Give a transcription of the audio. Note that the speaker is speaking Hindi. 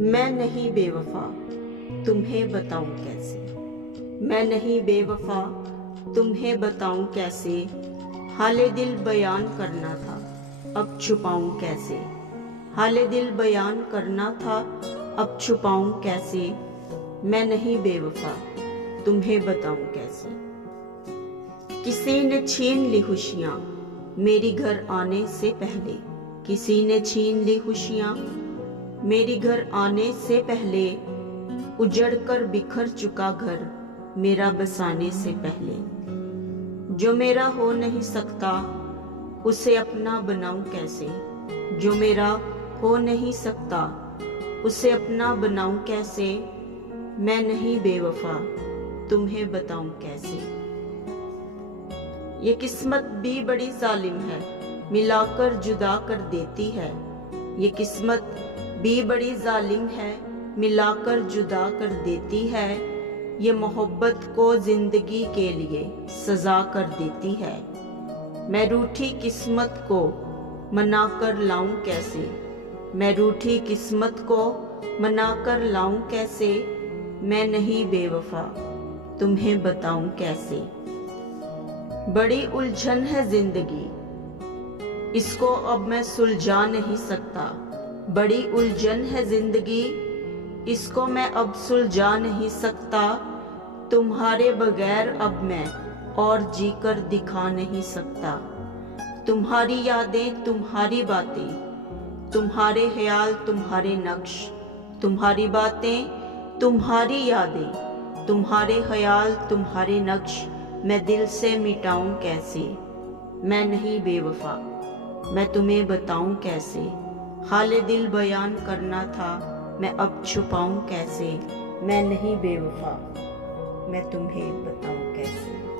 मैं नहीं बेवफा, तुम्हें बताऊं कैसे। मैं नहीं बेवफा, तुम्हें बताऊं कैसे। हाले दिल बयान करना था, अब छुपाऊं कैसे। हाले दिल बयान करना था, अब छुपाऊं कैसे। मैं नहीं बेवफा, तुम्हें बताऊं कैसे। किसी ने छीन ली खुशियां मेरी घर आने से पहले। किसी ने छीन ली खुशियां मेरी घर आने से पहले। उजड़ कर बिखर चुका घर मेरा बसाने से पहले। जो मेरा हो नहीं सकता उसे अपना बनाऊं कैसे। जो मेरा हो नहीं सकता उसे अपना बनाऊं कैसे। मैं नहीं बेवफा, तुम्हें बताऊं कैसे। ये किस्मत भी बड़ी जालिम है, मिलाकर जुदा कर देती है। ये किस्मत भी बड़ी जालिम है, मिलाकर जुदा कर देती है। ये मोहब्बत को जिंदगी के लिए सजा कर देती है। मैं रूठी किस्मत को मना कर लाऊं कैसे। मैं रूठी किस्मत को मना कर लाऊं कैसे। मैं नहीं बेवफा, तुम्हें बताऊं कैसे। बड़ी उलझन है जिंदगी, इसको अब मैं सुलझा नहीं सकता। बड़ी उलझन है जिंदगी, इसको मैं अब सुलझा नहीं सकता। तुम्हारे बगैर अब मैं और जीकर दिखा नहीं सकता। तुम्हारी यादें, तुम्हारी बातें, तुम्हारे ख्याल, तुम्हारे नक्श। तुम्हारी बातें, तुम्हारी यादें, तुम्हारे ख्याल, तुम्हारे नक्श मैं दिल से मिटाऊं कैसे। मैं नहीं बेवफा, मैं तुम्हें बताऊं कैसे। हाले दिल बयान करना था, मैं अब छुपाऊं कैसे। मैं नहीं बेवफा, मैं तुम्हें बताऊं कैसे।